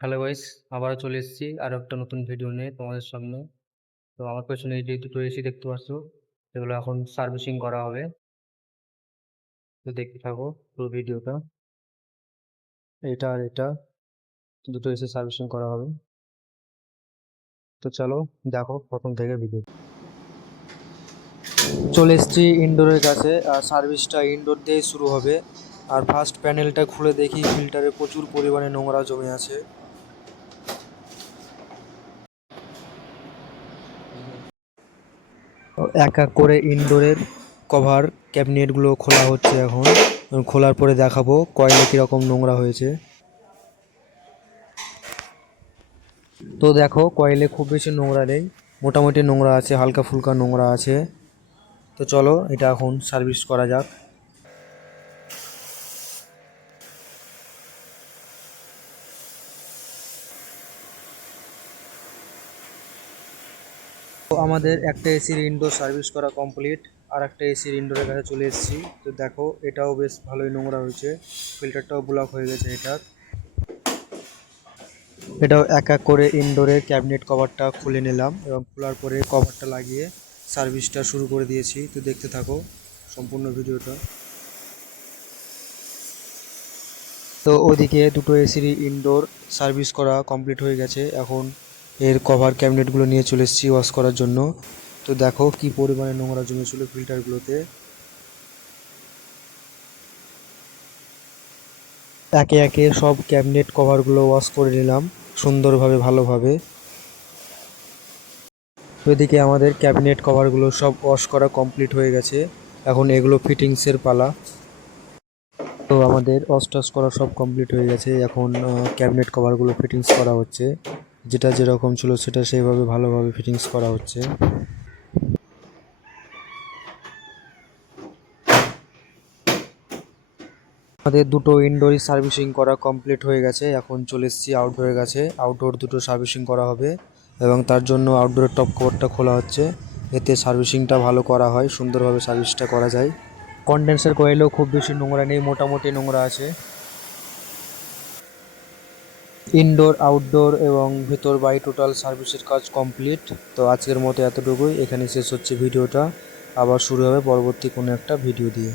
Hello guys, আবারও চলে এসেছি আরও একটা নতুন ভিডিও নিয়ে তোমাদের সামনে। তো আমার পেছনে এই যে দুটো এসি দেখতে পাচ্ছ, এগুলো এখন সার্ভিসিং করা হবে। তো দেখতে থাকো পুরো ভিডিওটা। এটা আর এটা দুটো এসি সার্ভিসিং করা হবে। তো চলো দেখো প্রথম থেকে ভিডিও। চলে এসেছি ইনডোরের কাছে, আর সার্ভিসটা ইনডোর দিয়েই শুরু হবে। আর ফার্স্ট প্যানেলটা খুলে দেখি ফিল্টারে প্রচুর পরিমাণে নোংরা জমে আছে। এক এক করে ইনডোরের কভার ক্যাবিনেটগুলো খোলা হচ্ছে এখন। খোলার পরে দেখাবো কয়েলে কীরকম নোংরা হয়েছে। তো দেখো কয়েলে খুব বেশি নোংরা নেই, মোটামুটি নোংরা আছে, হালকা ফুলকা নোংরা আছে। তো চলো এটা এখন সার্ভিস করা যাক। তো আমাদের একটা এসির ইনডোর সার্ভিস করা কমপ্লিট, আর একটা এসির ইনডোরের কাছে চলে এসেছি। তো দেখো এটাও বেশ ভালোই নোংরা হয়েছে, ফিল্টারটাও ব্লক হয়ে গেছে এটাও এক এক করে ইনডোরের ক্যাবিনেট কভারটা খুলে নিলাম এবং খোলার পরে কভারটা লাগিয়ে সার্ভিসটা শুরু করে দিয়েছি। তো দেখতে থাকো সম্পূর্ণ ভিডিওটা। তো ওইদিকে দুটো এসির ইনডোর সার্ভিস করা কমপ্লিট হয়ে গেছে, এখন এর কভার ক্যাবিনেটগুলো নিয়ে চলে এসেছি ওয়াশ করার জন্য। তো দেখো কি পরিমাণে নোংরা জমেছিল ফিল্টারগুলোতে। একে একে সব ক্যাবিনেট কভারগুলো ওয়াশ করে নিলাম সুন্দরভাবে ভালোভাবে। ওইদিকে আমাদের ক্যাবিনেট কভারগুলো সব ওয়াশ করা কমপ্লিট হয়ে গেছে, এখন এগুলো ফিটিংসের পালা। তো আমাদের ওয়াশ টাশ করা সব কমপ্লিট হয়ে গেছে, এখন ক্যাবিনেট কভারগুলো ফিটিংস করা হচ্ছে। যেটা যেরকম ছিল সেটা সেইভাবে ভালোভাবে ফিটিংস করা হচ্ছে। আমাদের দুটো ইনডোরই সার্ভিসিং করা কমপ্লিট হয়ে গেছে, এখন চলে এসেছি আউটডোরের কাছে। আউটডোর দুটো সার্ভিসিং করা হবে এবং তার জন্য আউটডোরের টপ কভারটা খোলা হচ্ছে, এতে সার্ভিসিংটা ভালো করা হয়, সুন্দরভাবে সার্ভিসটা করা যায়। কন্ডেন্সার কয়েলেও খুব বেশি নোংরা নেই, মোটামুটি নোংরা আছে। ইনডোর আউটডোর এবং ভেতর বাই টোটাল সার্ভিসের কাজ কমপ্লিট। তো আজকের মতো এতটুকুই, এখানে শেষ হচ্ছে ভিডিওটা। আবার শুরু হবে পরবর্তী কোনো একটা ভিডিও দিয়ে।